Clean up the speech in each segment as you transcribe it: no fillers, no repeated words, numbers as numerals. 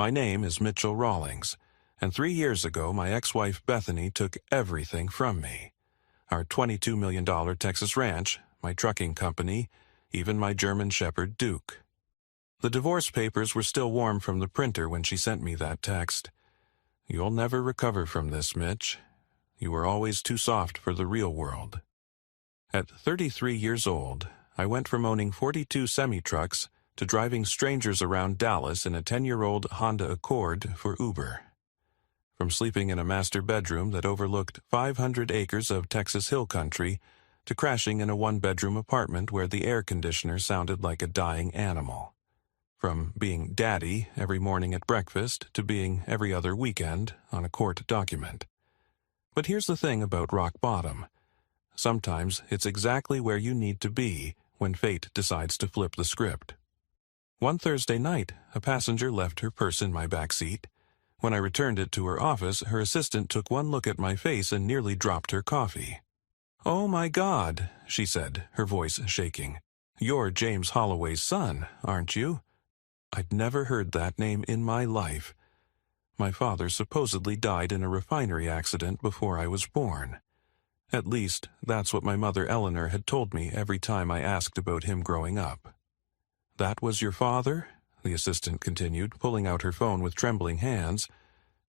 My name is Mitchell Rawlings, and 3 years ago my ex-wife Bethany took everything from me. Our $22 million Texas ranch, my trucking company, even my German Shepherd Duke. The divorce papers were still warm from the printer when she sent me that text. "You'll never recover from this, Mitch. You were always too soft for the real world." At 33 years old, I went from owning 42 semi-trucks to driving strangers around Dallas in a 10-year-old Honda Accord for Uber. From sleeping in a master bedroom that overlooked 500 acres of Texas hill country to crashing in a one-bedroom apartment where the air conditioner sounded like a dying animal. From being daddy every morning at breakfast to being every other weekend on a court document. But here's the thing about rock bottom. Sometimes it's exactly where you need to be when fate decides to flip the script. One Thursday night, a passenger left her purse in my back seat. When I returned it to her office, her assistant took one look at my face and nearly dropped her coffee. "Oh my God," she said, her voice shaking. "You're James Holloway's son, aren't you?" I'd never heard that name in my life. My father supposedly died in a refinery accident before I was born. At least, that's what my mother Eleanor had told me every time I asked about him growing up. "That was your father?" the assistant continued, pulling out her phone with trembling hands.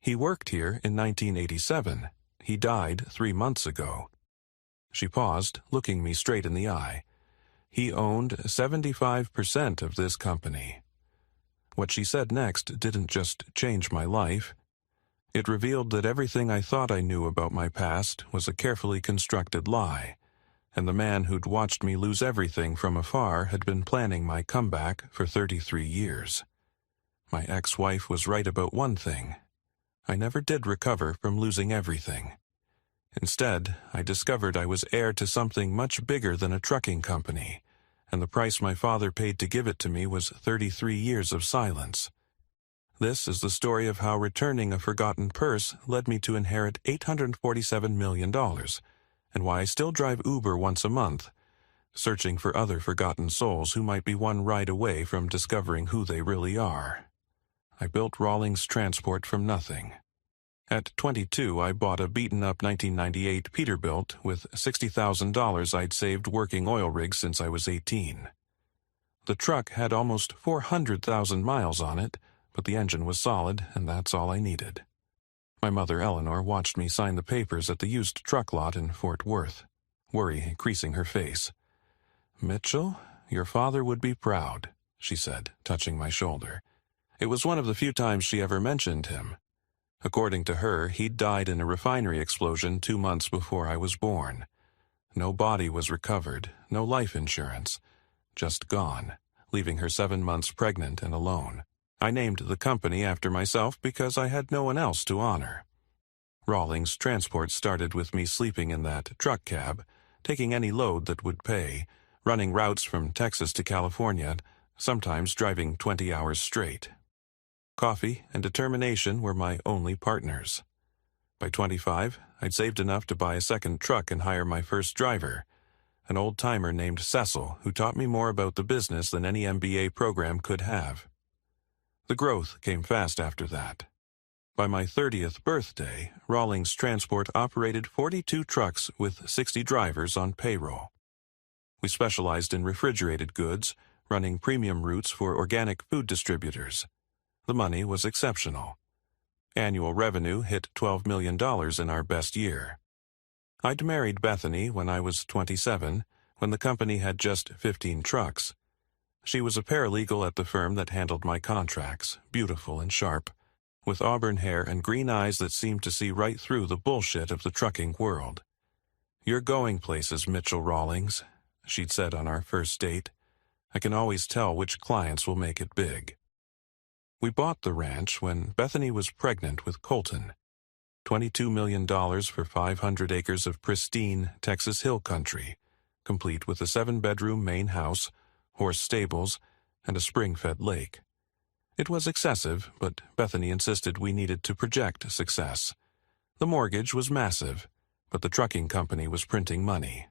"He worked here in 1987. He died 3 months ago." She paused, looking me straight in the eye. "He owned 75% of this company." What she said next didn't just change my life. It revealed that everything I thought I knew about my past was a carefully constructed lie, and the man who'd watched me lose everything from afar had been planning my comeback for 33 years. My ex-wife was right about one thing. I never did recover from losing everything. Instead, I discovered I was heir to something much bigger than a trucking company, and the price my father paid to give it to me was 33 years of silence. This is the story of how returning a forgotten purse led me to inherit $847 million, and why I still drive Uber once a month, searching for other forgotten souls who might be one ride away from discovering who they really are. I built Rawlings Transport from nothing. At 22, I bought a beaten-up 1998 Peterbilt with $60,000 I'd saved working oil rigs since I was 18. The truck had almost 400,000 miles on it, but the engine was solid, and that's all I needed. My mother Eleanor watched me sign the papers at the used truck lot in Fort Worth, worry creasing her face. "Mitchell, your father would be proud," she said, touching my shoulder. It was one of the few times she ever mentioned him. According to her, he'd died in a refinery explosion 2 months before I was born. No body was recovered, no life insurance. Just gone, leaving her 7 months pregnant and alone. I named the company after myself because I had no one else to honor. Rawlings Transport started with me sleeping in that truck cab, taking any load that would pay, running routes from Texas to California, sometimes driving 20 hours straight. Coffee and determination were my only partners. By 25, I'd saved enough to buy a second truck and hire my first driver, an old-timer named Cecil who taught me more about the business than any MBA program could have. The growth came fast after that. By my 30th birthday, Rawlings Transport operated 42 trucks with 60 drivers on payroll. We specialized in refrigerated goods, running premium routes for organic food distributors. The money was exceptional. Annual revenue hit $12 million in our best year. I'd married Bethany when I was 27, when the company had just 15 trucks. She was a paralegal at the firm that handled my contracts, beautiful and sharp, with auburn hair and green eyes that seemed to see right through the bullshit of the trucking world. "You're going places, Mitchell Rawlings," she'd said on our first date. "I can always tell which clients will make it big." We bought the ranch when Bethany was pregnant with Colton. $22 million for 500 acres of pristine Texas hill country, complete with a 7-bedroom main house, horse stables, and a spring-fed lake. It was excessive, but Bethany insisted we needed to project success. The mortgage was massive, but the trucking company was printing money.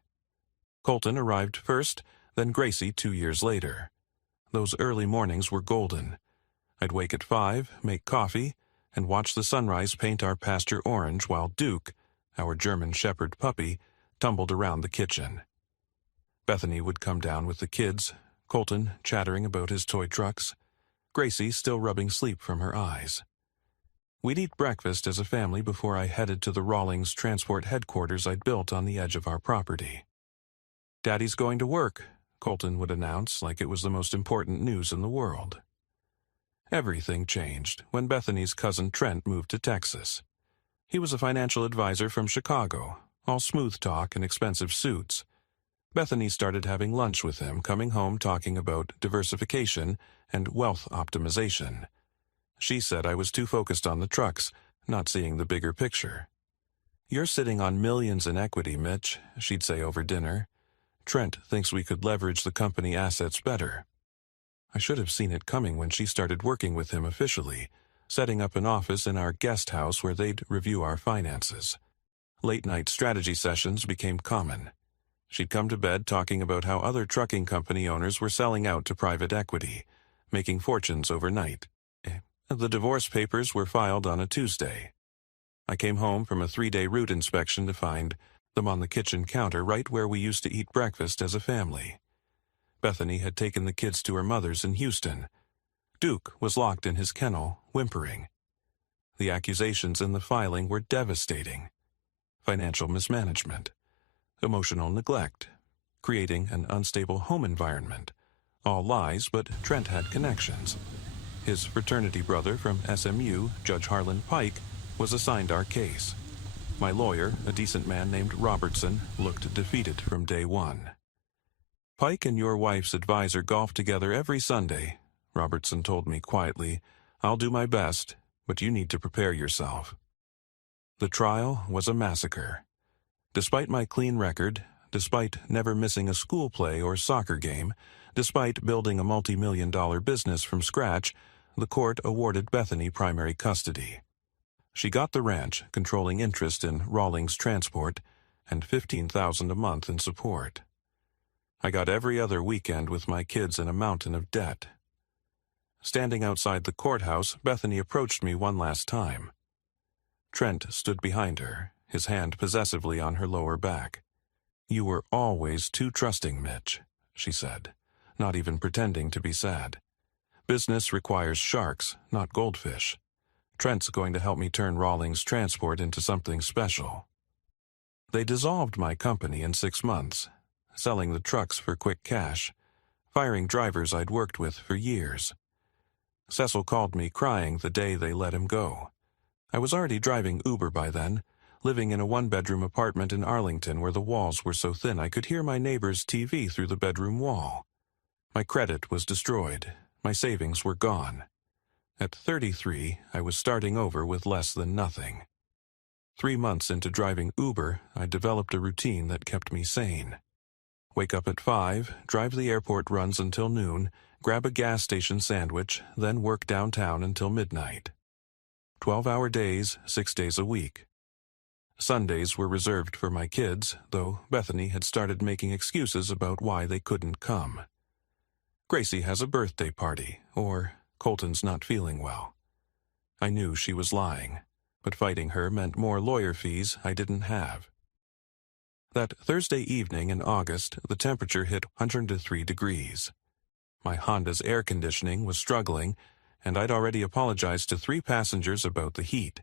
Colton arrived first, then Gracie 2 years later. Those early mornings were golden. I'd wake at 5, make coffee, and watch the sunrise paint our pasture orange while Duke, our German Shepherd puppy, tumbled around the kitchen. Bethany would come down with the kids, Colton chattering about his toy trucks, Gracie still rubbing sleep from her eyes. We'd eat breakfast as a family before I headed to the Rawlings transport headquarters I'd built on the edge of our property. "Daddy's going to work," Colton would announce like it was the most important news in the world. Everything changed when Bethany's cousin Trent moved to Texas. He was a financial advisor from Chicago, all smooth talk and expensive suits. Bethany started having lunch with him, coming home talking about diversification and wealth optimization. She said I was too focused on the trucks, not seeing the bigger picture. "You're sitting on millions in equity, Mitch," she'd say over dinner. "Trent thinks we could leverage the company assets better." I should have seen it coming when she started working with him officially, setting up an office in our guest house where they'd review our finances. Late-night strategy sessions became common. She'd come to bed talking about how other trucking company owners were selling out to private equity, making fortunes overnight. The divorce papers were filed on a Tuesday. I came home from a 3-day route inspection to find them on the kitchen counter right where we used to eat breakfast as a family. Bethany had taken the kids to her mother's in Houston. Duke was locked in his kennel, whimpering. The accusations in the filing were devastating. Financial mismanagement, emotional neglect, creating an unstable home environment. All lies, but Trent had connections. His fraternity brother from SMU, Judge Harlan Pike, was assigned our case. My lawyer, a decent man named Robertson, looked defeated from day one. "Pike and your wife's advisor golf together every Sunday," Robertson told me quietly. "I'll do my best, but you need to prepare yourself." The trial was a massacre. Despite my clean record, despite never missing a school play or soccer game, despite building a multi-million-dollar business from scratch, the court awarded Bethany primary custody. She got the ranch, controlling interest in Rawlings Transport, and $15,000 a month in support. I got every other weekend with my kids in a mountain of debt. Standing outside the courthouse, Bethany approached me one last time. Trent stood behind her, his hand possessively on her lower back. "You were always too trusting, Mitch," she said, not even pretending to be sad. "Business requires sharks, not goldfish. Trent's going to help me turn Rawlings Transport into something special." They dissolved my company in 6 months, selling the trucks for quick cash, firing drivers I'd worked with for years. Cecil called me crying the day they let him go. I was already driving Uber by then, living in a 1-bedroom apartment in Arlington where the walls were so thin I could hear my neighbor's TV through the bedroom wall. My credit was destroyed. My savings were gone. At 33, I was starting over with less than nothing. 3 months into driving Uber, I developed a routine that kept me sane. Wake up at 5, drive the airport runs until noon, grab a gas station sandwich, then work downtown until midnight. 12-hour days, 6 days a week. Sundays were reserved for my kids, though Bethany had started making excuses about why they couldn't come. Gracie has a birthday party, or Colton's not feeling well. I knew she was lying, but fighting her meant more lawyer fees I didn't have. That Thursday evening in August, the temperature hit 103 degrees. My Honda's air conditioning was struggling, and I'd already apologized to 3 passengers about the heat.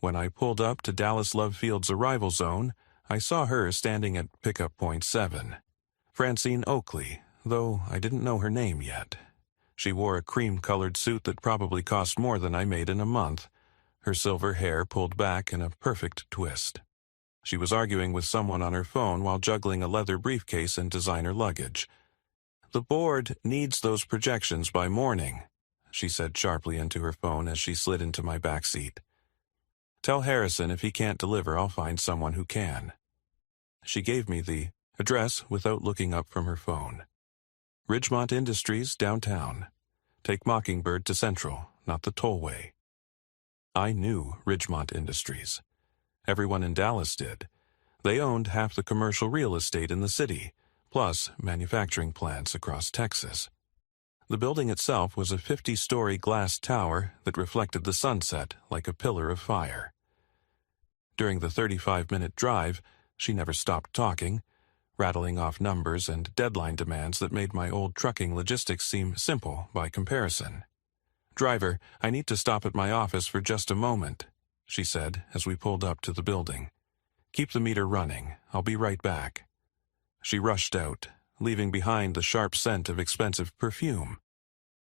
When I pulled up to Dallas Love Field's arrival zone, I saw her standing at pickup point 7. Francine Oakley, though I didn't know her name yet. She wore a cream-colored suit that probably cost more than I made in a month, her silver hair pulled back in a perfect twist. She was arguing with someone on her phone while juggling a leather briefcase and designer luggage. "The board needs those projections by morning," she said sharply into her phone as she slid into my back seat. "Tell Harrison if he can't deliver, I'll find someone who can." She gave me the address without looking up from her phone. Ridgemont Industries, downtown. Take Mockingbird to Central, not the tollway. I knew Ridgemont Industries. Everyone in Dallas did. They owned half the commercial real estate in the city, plus manufacturing plants across Texas. The building itself was a 50-story glass tower that reflected the sunset like a pillar of fire. During the 35-minute drive, she never stopped talking, rattling off numbers and deadline demands that made my old trucking logistics seem simple by comparison. "Driver, I need to stop at my office for just a moment," she said as we pulled up to the building. "Keep the meter running. I'll be right back." She rushed out, leaving behind the sharp scent of expensive perfume.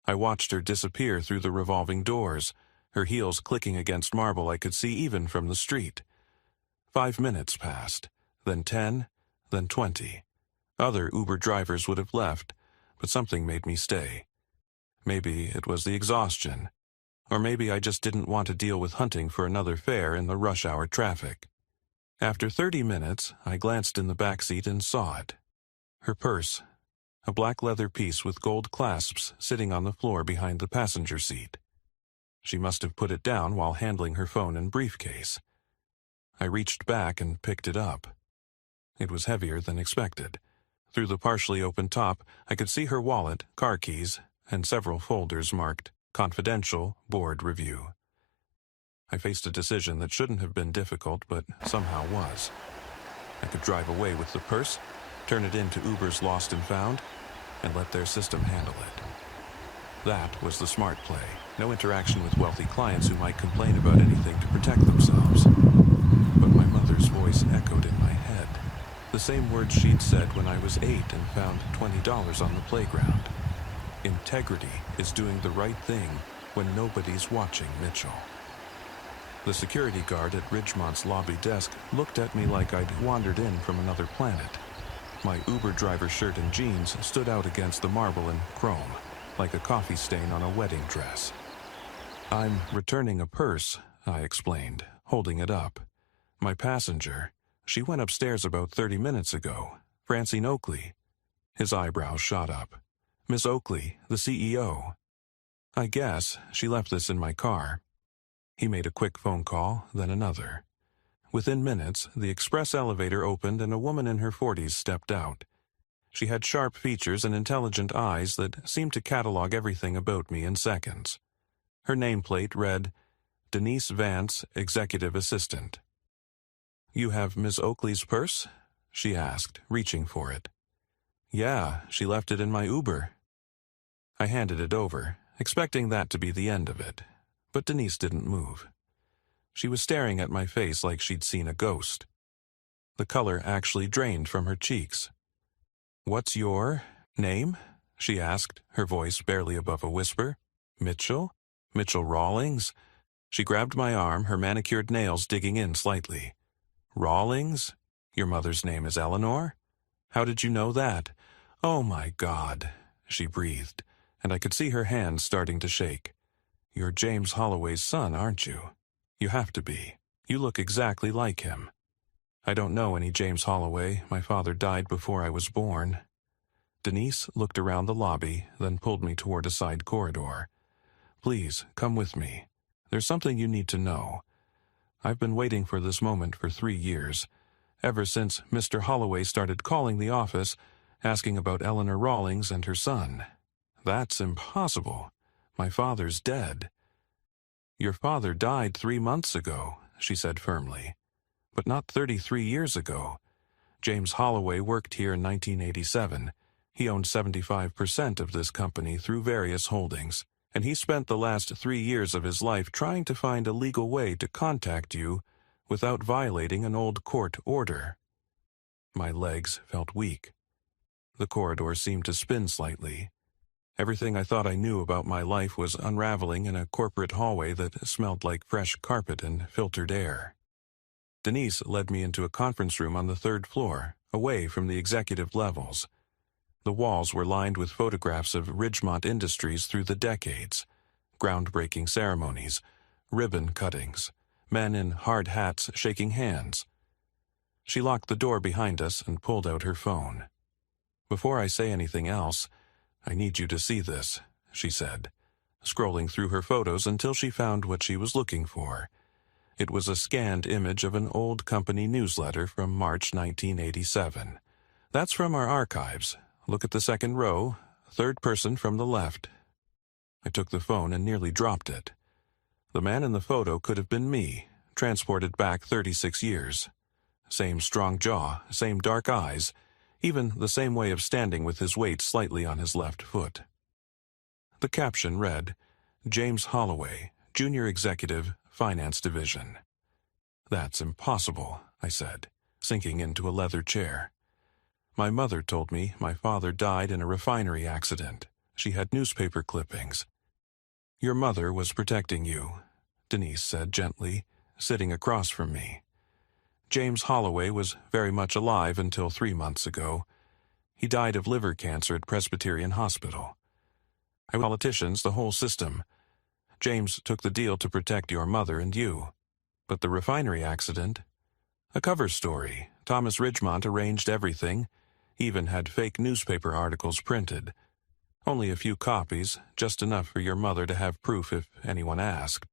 I watched her disappear through the revolving doors, her heels clicking against marble I could see even from the street. 5 minutes passed, then 10, then 20. Other Uber drivers would have left, but something made me stay. Maybe it was the exhaustion, or maybe I just didn't want to deal with hunting for another fare in the rush hour traffic. After 30 minutes, I glanced in the back seat and saw it. Her purse, a black leather piece with gold clasps sitting on the floor behind the passenger seat. She must have put it down while handling her phone and briefcase. I reached back and picked it up. It was heavier than expected. Through the partially open top, I could see her wallet, car keys, and several folders marked "Confidential Board Review." I faced a decision that shouldn't have been difficult, but somehow was. I could drive away with the purse, turn it into Uber's Lost and Found, and let their system handle it. That was the smart play. No interaction with wealthy clients who might complain about anything to protect themselves. But my mother's voice echoed in my head. The same words she'd said when I was 8 and found $20 on the playground. "Integrity is doing the right thing when nobody's watching, Mitchell." The security guard at Ridgemont's lobby desk looked at me like I'd wandered in from another planet. My Uber driver shirt and jeans stood out against the marble and chrome, like a coffee stain on a wedding dress. "I'm returning a purse," I explained, holding it up. "My passenger. She went upstairs about 30 minutes ago. Francine Oakley." His eyebrows shot up. "Miss Oakley, the CEO. I guess she left this in my car." He made a quick phone call, then another. Within minutes, the express elevator opened and a woman in her 40s stepped out. She had sharp features and intelligent eyes that seemed to catalog everything about me in seconds. Her nameplate read, "Denise Vance, Executive Assistant." "You have Miss Oakley's purse?" she asked, reaching for it. "Yeah, she left it in my Uber." I handed it over, expecting that to be the end of it, but Denise didn't move. She was staring at my face like she'd seen a ghost. The color actually drained from her cheeks. "What's your name?" she asked, her voice barely above a whisper. "Mitchell? Mitchell Rawlings?" She grabbed my arm, her manicured nails digging in slightly. "Rawlings? Your mother's name is Eleanor? How did you know that? Oh my God," she breathed, and I could see her hands starting to shake. "You're James Holloway's son, aren't you? You have to be. You look exactly like him." "I don't know any James Holloway. My father died before I was born." Denise looked around the lobby, then pulled me toward a side corridor. "Please, come with me. There's something you need to know. I've been waiting for this moment for 3 years, ever since Mr. Holloway started calling the office, asking about Eleanor Rawlings and her son. That's impossible. My father's dead." "Your father died 3 months ago," she said firmly. "But not 33 years ago. James Holloway worked here in 1987. He owned 75% of this company through various holdings, and he spent the last 3 years of his life trying to find a legal way to contact you without violating an old court order." My legs felt weak. The corridor seemed to spin slightly. Everything I thought I knew about my life was unraveling in a corporate hallway that smelled like fresh carpet and filtered air. Denise led me into a conference room on the 3rd floor, away from the executive levels. The walls were lined with photographs of Ridgemont Industries through the decades, groundbreaking ceremonies, ribbon cuttings, men in hard hats shaking hands. She locked the door behind us and pulled out her phone. "Before I say anything else, I need you to see this," she said, scrolling through her photos until she found what she was looking for. It was a scanned image of an old company newsletter from March 1987. "That's from our archives. Look at the second row, third person from the left. I took the phone and nearly dropped it. The man in the photo could have been me, transported back 36 years. Same strong jaw, same dark eyes, even the same way of standing with his weight slightly on his left foot. The caption read, James Holloway, Junior Executive, Finance Division. That's impossible, I said, sinking into a leather chair. My mother told me my father died in a refinery accident. She had newspaper clippings. Your mother was protecting you, Denise said gently, sitting across from me. James Holloway was very much alive until 3 months ago. He died of liver cancer at Presbyterian Hospital. Politicians, the whole system. James took the deal to protect your mother and you. But the refinery accident? A cover story. Thomas Ridgemont arranged everything, even had fake newspaper articles printed. Only a few copies, just enough for your mother to have proof if anyone asked.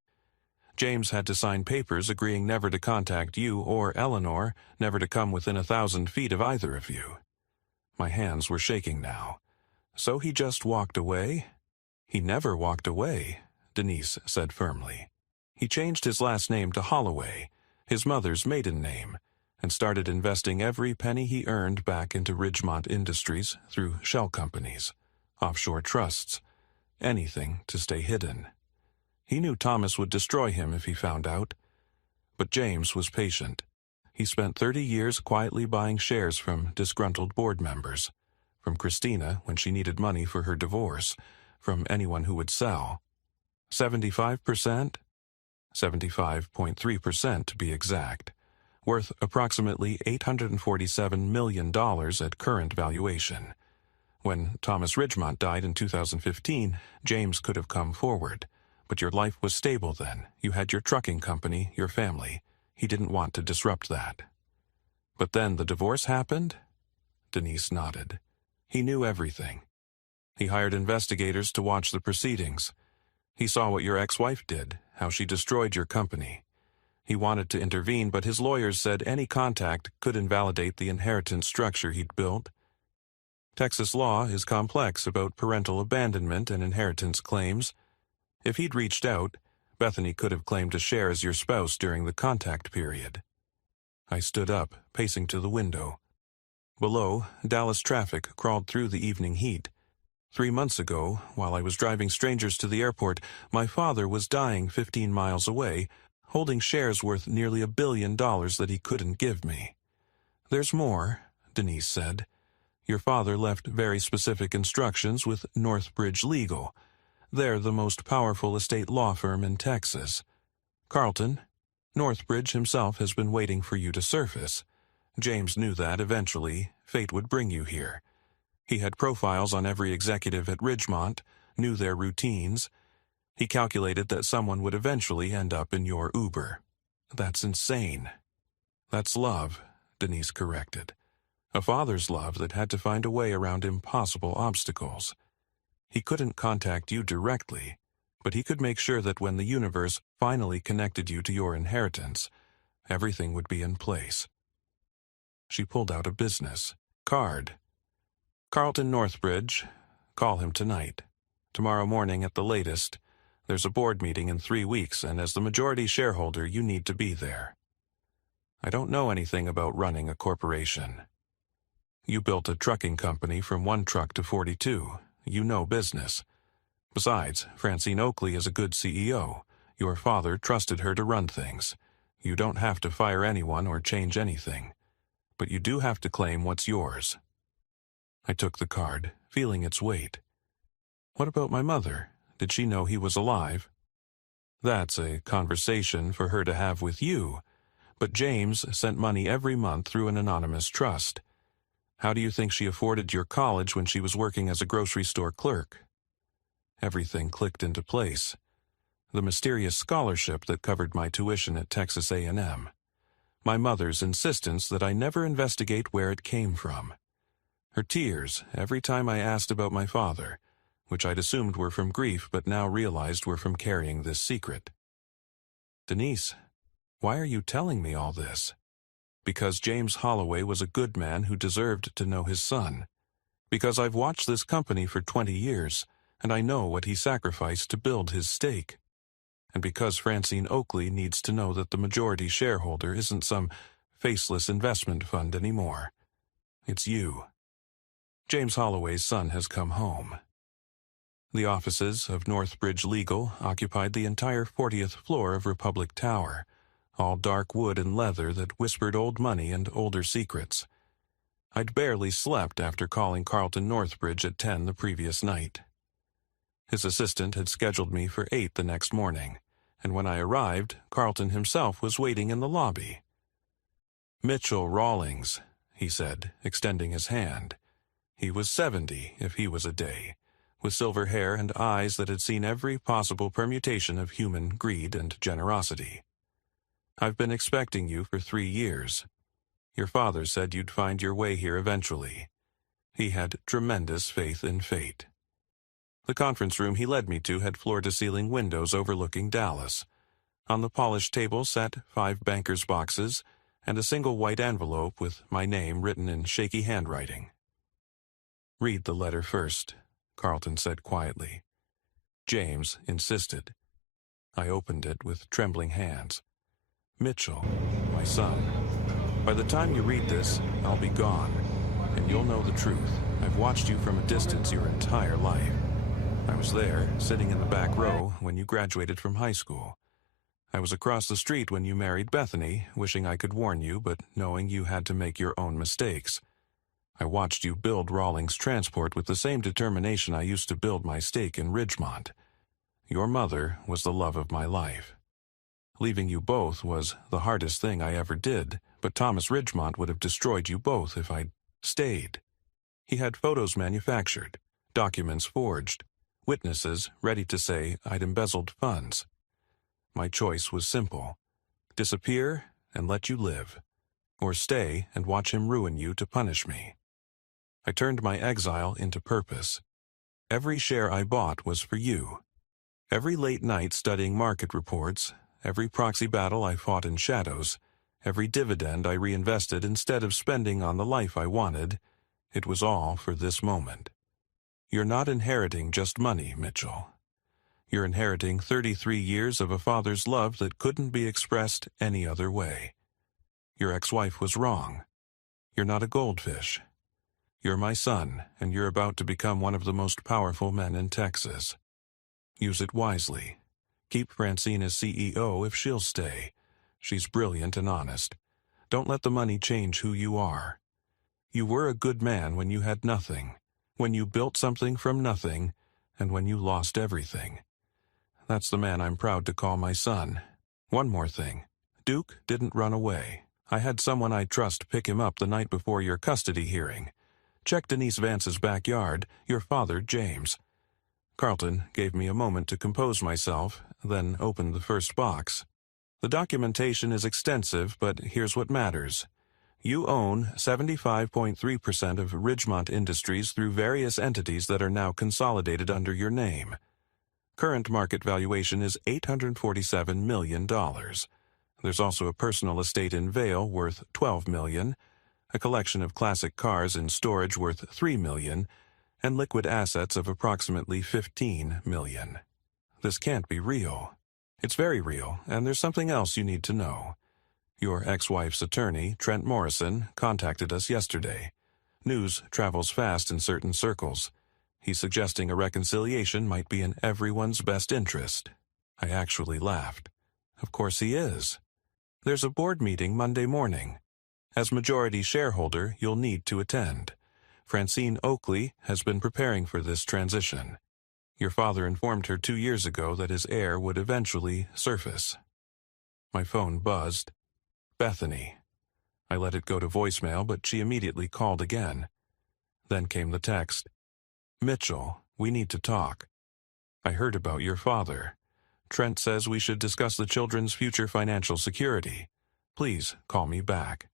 James had to sign papers agreeing never to contact you or Eleanor, never to come within 1,000 feet of either of you. My hands were shaking now. So he just walked away? He never walked away, Denise said firmly. He changed his last name to Holloway, his mother's maiden name, and started investing every penny he earned back into Ridgemont Industries through shell companies, offshore trusts, anything to stay hidden. He knew Thomas would destroy him if he found out. But James was patient. He spent 30 years quietly buying shares from disgruntled board members, from Christina when she needed money for her divorce, from anyone who would sell. 75%? 75.3% to be exact, worth approximately $847 million at current valuation. When Thomas Ridgemont died in 2015, James could have come forward. But your life was stable then. You had your trucking company, your family. He didn't want to disrupt that. But then the divorce happened? Denise nodded. He knew everything. He hired investigators to watch the proceedings. He saw what your ex-wife did, how she destroyed your company. He wanted to intervene, but his lawyers said any contact could invalidate the inheritance structure he'd built. Texas law is complex about parental abandonment and inheritance claims. If he'd reached out, Bethany could have claimed a share as your spouse during the contact period. I stood up, pacing to the window. Below, Dallas traffic crawled through the evening heat. 3 months ago, while I was driving strangers to the airport, my father was dying 15 miles away, holding shares worth nearly $1 billion that he couldn't give me. There's more, Denise said. Your father left very specific instructions with Northbridge Legal. They're the most powerful estate law firm in Texas. Carlton, Northbridge himself has been waiting for you to surface. James knew that eventually fate would bring you here. He had profiles on every executive at Ridgemont, knew their routines. He calculated that someone would eventually end up in your Uber. That's insane. That's love, Denise corrected. A father's love that had to find a way around impossible obstacles. He couldn't contact you directly, but he could make sure that when the universe finally connected you to your inheritance, everything would be in place. She pulled out a business card. Carlton Northbridge, call him tonight. Tomorrow morning at the latest. There's a board meeting in 3 weeks, and as the majority shareholder, you need to be there. I don't know anything about running a corporation. You built a trucking company from 1 truck to 42. You know business. Besides, Francine Oakley is a good CEO. Your father trusted her to run things. You don't have to fire anyone or change anything. But you do have to claim what's yours. I took the card, feeling its weight. What about my mother? Did she know he was alive? That's a conversation for her to have with you. But James sent money every month through an anonymous trust. How do you think she afforded your college when she was working as a grocery store clerk? Everything clicked into place. The mysterious scholarship that covered my tuition at Texas A&M. My mother's insistence that I never investigate where it came from. Her tears every time I asked about my father, which I'd assumed were from grief but now realized were from carrying this secret. Denise, why are you telling me all this? Because James Holloway was a good man who deserved to know his son. Because I've watched this company for 20 years, and I know what he sacrificed to build his stake. And because Francine Oakley needs to know that the majority shareholder isn't some faceless investment fund anymore. It's you. James Holloway's son has come home. The offices of Northbridge Legal occupied the entire 40th floor of Republic Tower, all dark wood and leather that whispered old money and older secrets. I'd barely slept after calling Carlton Northbridge at 10 the previous night. His assistant had scheduled me for 8 the next morning, and when I arrived, Carlton himself was waiting in the lobby. "Mitchell Rawlings," he said, extending his hand. He was 70 if he was a day, with silver hair and eyes that had seen every possible permutation of human greed and generosity. "I've been expecting you for 3 years. Your father said you'd find your way here eventually. He had tremendous faith in fate." The conference room he led me to had floor-to-ceiling windows overlooking Dallas. On the polished table sat 5 bankers' boxes and a single white envelope with my name written in shaky handwriting. "Read the letter first," Carlton said quietly. James insisted. I opened it with trembling hands. "Mitchell, my son, by the time you read this, I'll be gone, and you'll know the truth. I've watched you from a distance your entire life. I was there, sitting in the back row, when you graduated from high school. I was across the street when you married Bethany, wishing I could warn you, but knowing you had to make your own mistakes. I watched you build Rawlings Transport with the same determination I used to build my stake in Ridgemont. Your mother was the love of my life. Leaving you both was the hardest thing I ever did, but Thomas Ridgemont would have destroyed you both if I'd stayed. He had photos manufactured, documents forged, witnesses ready to say I'd embezzled funds. My choice was simple: disappear and let you live, or stay and watch him ruin you to punish me. I turned my exile into purpose. Every share I bought was for you. Every late night studying market reports, every proxy battle I fought in shadows, every dividend I reinvested instead of spending on the life I wanted, it was all for this moment. You're not inheriting just money, Mitchell. You're inheriting 33 years of a father's love that couldn't be expressed any other way. Your ex-wife was wrong. You're not a goldfish. You're my son, and you're about to become one of the most powerful men in Texas. Use it wisely. Keep Francine as CEO if she'll stay. She's brilliant and honest. Don't let the money change who you are. You were a good man when you had nothing, when you built something from nothing, and when you lost everything. That's the man I'm proud to call my son. One more thing. Duke didn't run away. I had someone I trust pick him up the night before your custody hearing. Check Denise Vance's backyard, your father, James. Carlton gave me a moment to compose myself, then opened the first box. The documentation is extensive, but here's what matters. You own 75.3% of Ridgemont Industries through various entities that are now consolidated under your name. Current market valuation is $847 million. There's also a personal estate in Vail worth $12 million, a collection of classic cars in storage worth $3 million, and liquid assets of approximately $15 million. This can't be real. It's very real, and there's something else you need to know. Your ex-wife's attorney, Trent Morrison, contacted us yesterday. News travels fast in certain circles. He's suggesting a reconciliation might be in everyone's best interest. I actually laughed. Of course he is. There's a board meeting Monday morning. As majority shareholder, you'll need to attend. Francine Oakley has been preparing for this transition. Your father informed her 2 years ago that his heir would eventually surface. My phone buzzed. Bethany. I let it go to voicemail, but she immediately called again. Then came the text. Mitchell, we need to talk. I heard about your father. Trent says we should discuss the children's future financial security. Please call me back.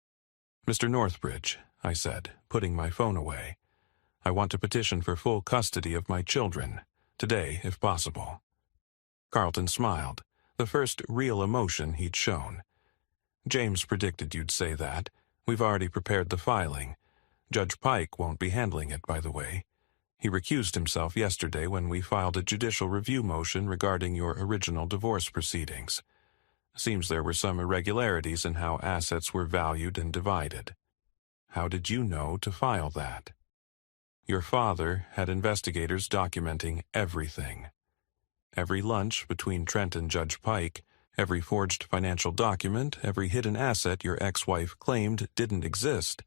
Mr. Northbridge, I said, putting my phone away. I want to petition for full custody of my children, today if possible. Carlton smiled, the first real emotion he'd shown. James predicted you'd say that. We've already prepared the filing. Judge Pike won't be handling it, by the way. He recused himself yesterday when we filed a judicial review motion regarding your original divorce proceedings. Seems there were some irregularities in how assets were valued and divided. How did you know to file that? Your father had investigators documenting everything. Every lunch between Trent and Judge Pike, every forged financial document, every hidden asset your ex-wife claimed didn't exist.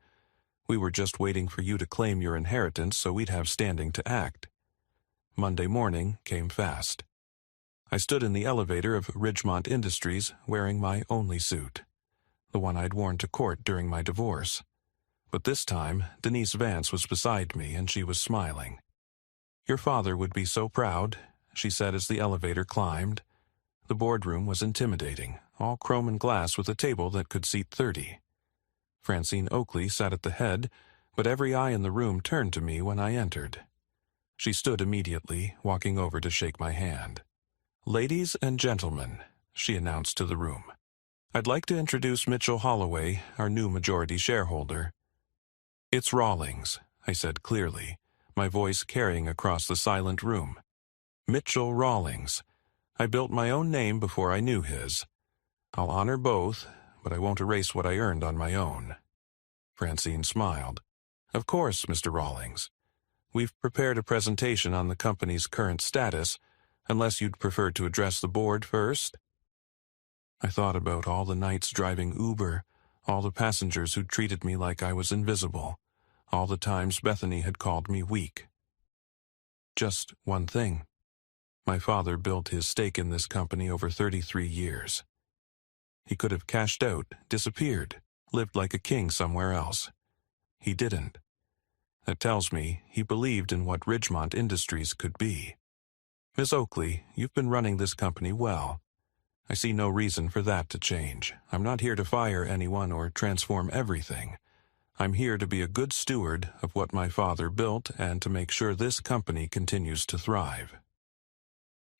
We were just waiting for you to claim your inheritance so we'd have standing to act. Monday morning came fast. I stood in the elevator of Ridgemont Industries wearing my only suit, the one I'd worn to court during my divorce. But this time, Denise Vance was beside me and she was smiling. Your father would be so proud, she said as the elevator climbed. The boardroom was intimidating, all chrome and glass with a table that could seat 30. Francine Oakley sat at the head, but every eye in the room turned to me when I entered. She stood immediately, walking over to shake my hand. "Ladies and gentlemen," she announced to the room, "I'd like to introduce Mitchell Holloway, our new majority shareholder." "It's Rawlings," I said clearly, my voice carrying across the silent room. "Mitchell Rawlings. I built my own name before I knew his. I'll honor both, but I won't erase what I earned on my own." Francine smiled. "Of course, Mr. Rawlings. We've prepared a presentation on the company's current status, unless you'd prefer to address the board first." I thought about all the nights driving Uber, all the passengers who treated me like I was invisible, all the times Bethany had called me weak. Just one thing. My father built his stake in this company over 33 years. He could have cashed out, disappeared, lived like a king somewhere else. He didn't. That tells me he believed in what Ridgemont Industries could be. Miss Oakley, you've been running this company well. I see no reason for that to change. I'm not here to fire anyone or transform everything. I'm here to be a good steward of what my father built and to make sure this company continues to thrive.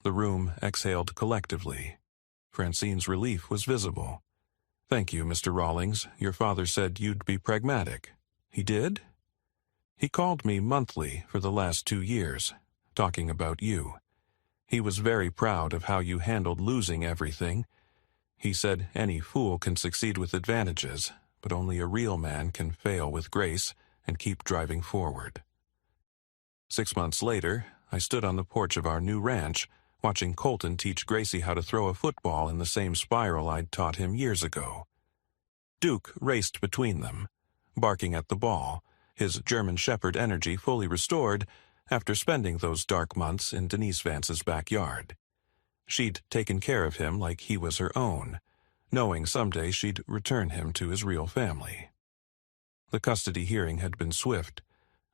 The room exhaled collectively. Francine's relief was visible. "Thank you, Mr. Rawlings. Your father said you'd be pragmatic." "He did?" "He called me monthly for the last 2 years, talking about you. He was very proud of how you handled losing everything. He said any fool can succeed with advantages, but only a real man can fail with grace and keep driving forward." 6 months later, I stood on the porch of our new ranch, watching Colton teach Gracie how to throw a football in the same spiral I'd taught him years ago. Duke raced between them, barking at the ball, his German Shepherd energy fully restored after spending those dark months in Denise Vance's backyard. She'd taken care of him like he was her own, knowing someday she'd return him to his real family. The custody hearing had been swift.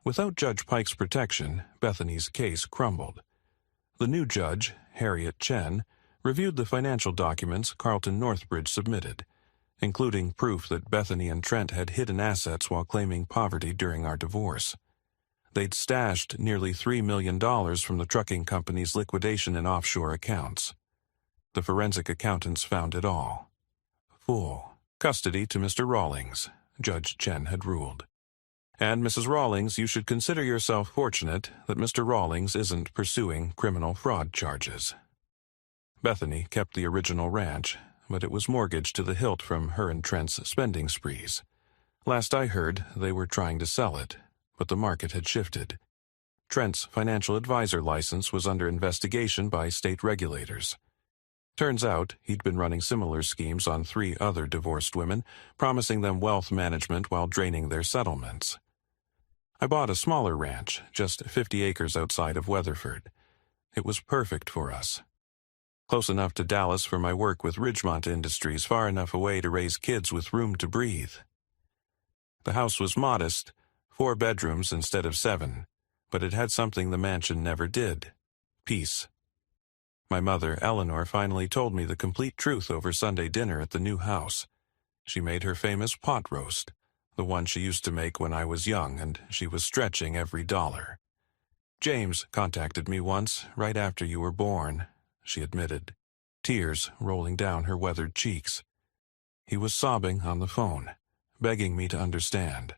Without Judge Pike's protection, Bethany's case crumbled. The new judge, Harriet Chen, reviewed the financial documents Carlton Northbridge submitted, including proof that Bethany and Trent had hidden assets while claiming poverty during our divorce. They'd stashed nearly $3 million from the trucking company's liquidation and offshore accounts. The forensic accountants found it all. Full custody to Mr. Rawlings, Judge Chen had ruled. "And, Mrs. Rawlings, you should consider yourself fortunate that Mr. Rawlings isn't pursuing criminal fraud charges." Bethany kept the original ranch, but it was mortgaged to the hilt from her and Trent's spending sprees. Last I heard, they were trying to sell it, but the market had shifted. Trent's financial advisor license was under investigation by state regulators. Turns out he'd been running similar schemes on 3 other divorced women, promising them wealth management while draining their settlements. I bought a smaller ranch, just 50 acres outside of Weatherford. It was perfect for us. Close enough to Dallas for my work with Ridgemont Industries, far enough away to raise kids with room to breathe. The house was modest, 4 bedrooms instead of 7, but it had something the mansion never did: peace. My mother, Eleanor, finally told me the complete truth over Sunday dinner at the new house. She made her famous pot roast, the one she used to make when I was young, and she was stretching every dollar. "James contacted me once, right after you were born," she admitted, tears rolling down her weathered cheeks. He was sobbing on the phone, begging me to understand.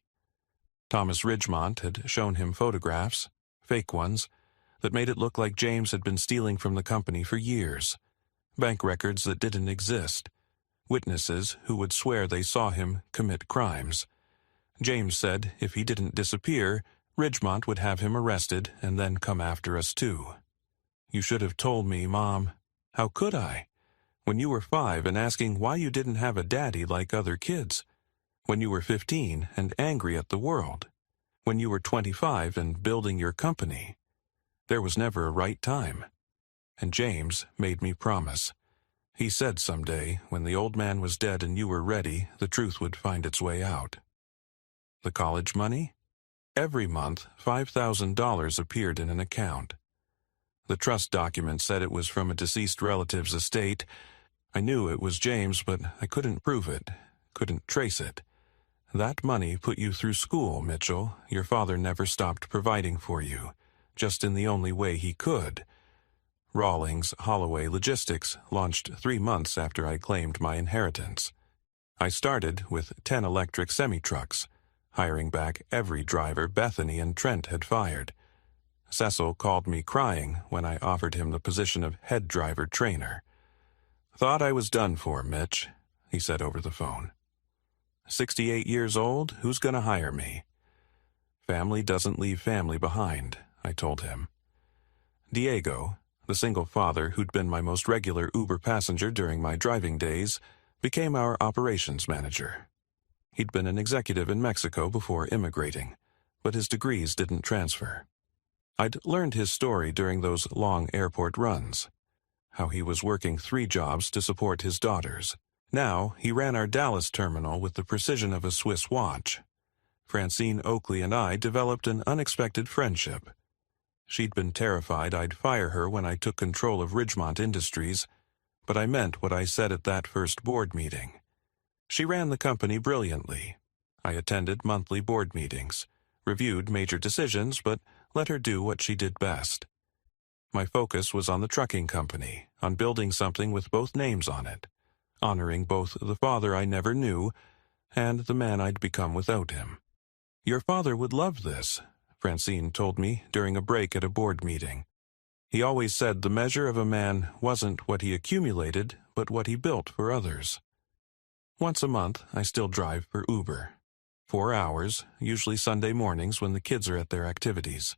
Thomas Ridgemont had shown him photographs, fake ones, that made it look like James had been stealing from the company for years. Bank records that didn't exist. Witnesses who would swear they saw him commit crimes. James said if he didn't disappear, Ridgemont would have him arrested and then come after us too. "You should have told me, Mom." "How could I? When you were 5 and asking why you didn't have a daddy like other kids. When you were 15 and angry at the world. When you were 25 and building your company. There was never a right time." And James made me promise. He said someday, when the old man was dead and you were ready, the truth would find its way out. The college money? Every month, $5,000 appeared in an account. The trust document said it was from a deceased relative's estate. I knew it was James, but I couldn't prove it, couldn't trace it. That money put you through school, Mitchell. Your father never stopped providing for you, just in the only way he could. Rawlings Holloway Logistics launched 3 months after I claimed my inheritance. I started with 10 electric semi-trucks, hiring back every driver Bethany and Trent had fired. Cecil called me crying when I offered him the position of head driver trainer. "Thought I was done for, Mitch," he said over the phone. 68 years old, who's going to hire me? Family doesn't leave family behind, I told him. Diego, the single father who'd been my most regular Uber passenger during my driving days, became our operations manager. He'd been an executive in Mexico before immigrating, but his degrees didn't transfer. I'd learned his story during those long airport runs, how he was working 3 jobs to support his daughters. Now he ran our Dallas terminal with the precision of a Swiss watch. Francine Oakley and I developed an unexpected friendship. She'd been terrified I'd fire her when I took control of Ridgemont Industries, but I meant what I said at that first board meeting. She ran the company brilliantly. I attended monthly board meetings, reviewed major decisions, but let her do what she did best. My focus was on the trucking company, on building something with both names on it, honoring both the father I never knew and the man I'd become without him. Your father would love this, Francine told me during a break at a board meeting. He always said the measure of a man wasn't what he accumulated, but what he built for others. Once a month, I still drive for Uber. 4 hours, usually Sunday mornings when the kids are at their activities.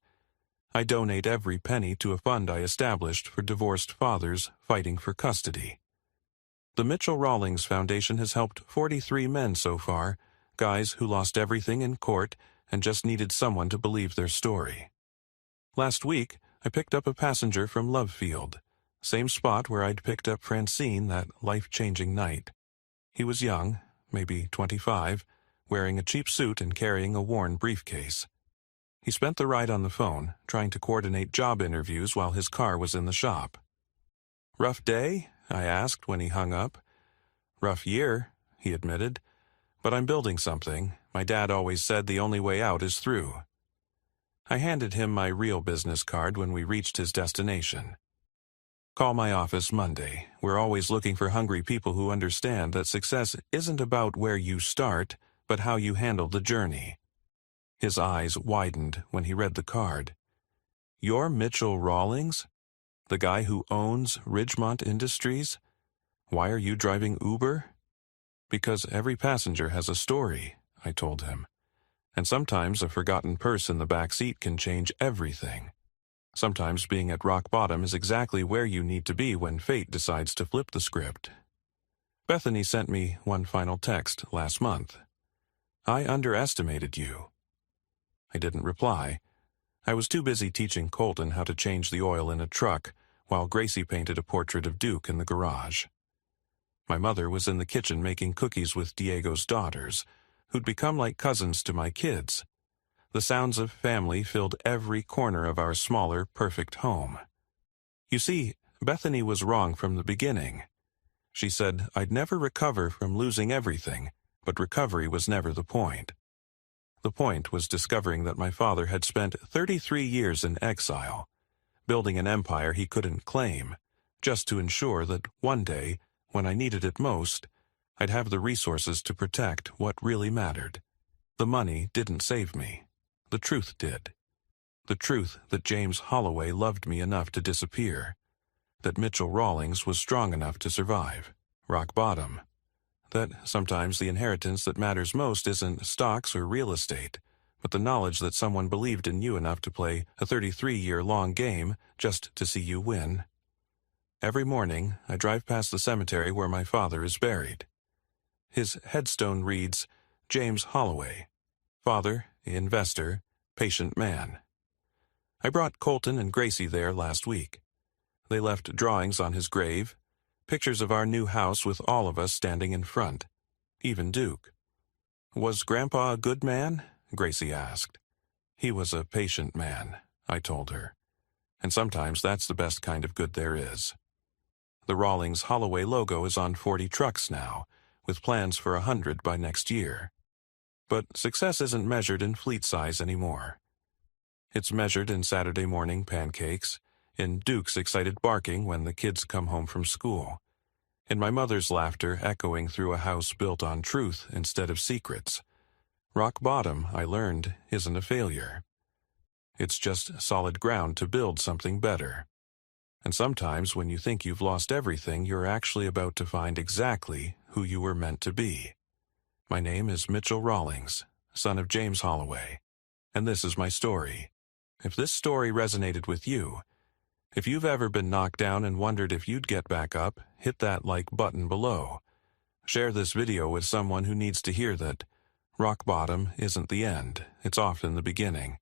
I donate every penny to a fund I established for divorced fathers fighting for custody. The Mitchell Rawlings Foundation has helped 43 men so far, guys who lost everything in court and just needed someone to believe their story. Last week, I picked up a passenger from Lovefield, same spot where I'd picked up Francine that life-changing night. He was young, maybe 25, wearing a cheap suit and carrying a worn briefcase. He spent the ride on the phone, trying to coordinate job interviews while his car was in the shop. "Rough day?" I asked when he hung up. "Rough year," he admitted. "But I'm building something. My dad always said the only way out is through." I handed him my real business card when we reached his destination. "Call my office Monday. We're always looking for hungry people who understand that success isn't about where you start, but how you handle the journey." His eyes widened when he read the card. "You're Mitchell Rawlings? The guy who owns Ridgemont Industries? Why are you driving Uber?" "Because every passenger has a story," I told him. "And sometimes a forgotten purse in the back seat can change everything. Sometimes being at rock bottom is exactly where you need to be when fate decides to flip the script." Bethany sent me one final text last month. "I underestimated you." I didn't reply. I was too busy teaching Colton how to change the oil in a truck, while Gracie painted a portrait of Duke in the garage. My mother was in the kitchen making cookies with Diego's daughters, who'd become like cousins to my kids. The sounds of family filled every corner of our smaller, perfect home. You see, Bethany was wrong from the beginning. She said I'd never recover from losing everything, but recovery was never the point. The point was discovering that my father had spent 33 years in exile, building an empire he couldn't claim, just to ensure that one day, when I needed it most, I'd have the resources to protect what really mattered. The money didn't save me. The truth did. The truth that James Holloway loved me enough to disappear. That Mitchell Rawlings was strong enough to survive. Rock bottom. That sometimes the inheritance that matters most isn't stocks or real estate, but the knowledge that someone believed in you enough to play a 33-year-long game just to see you win. Every morning, I drive past the cemetery where my father is buried. His headstone reads, James Holloway, father, investor, patient man. I brought Colton and Gracie there last week. They left drawings on his grave, pictures of our new house with all of us standing in front, even Duke. Was Grandpa a good man? Gracie asked. He was a patient man, I told her. And sometimes that's the best kind of good there is. The Rawlings Holloway logo is on 40 trucks now, with plans for 100 by next year. But success isn't measured in fleet size anymore. It's measured in Saturday morning pancakes, in Duke's excited barking when the kids come home from school, in my mother's laughter echoing through a house built on truth instead of secrets. Rock bottom, I learned, isn't a failure. It's just solid ground to build something better. And sometimes when you think you've lost everything, you're actually about to find exactly who you were meant to be. My name is Mitchell Rawlings, son of James Holloway, and this is my story. If this story resonated with you, if you've ever been knocked down and wondered if you'd get back up, hit that like button below. Share this video with someone who needs to hear that rock bottom isn't the end, it's often the beginning.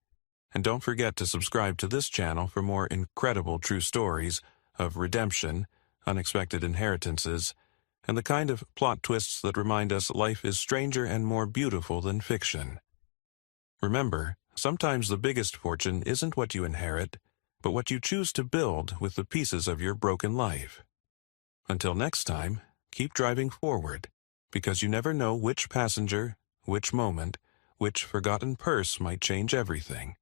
And don't forget to subscribe to this channel for more incredible true stories of redemption, unexpected inheritances, and the kind of plot twists that remind us life is stranger and more beautiful than fiction. Remember, sometimes the biggest fortune isn't what you inherit, but what you choose to build with the pieces of your broken life. Until next time, keep driving forward, because you never know which passenger, which moment, which forgotten purse might change everything.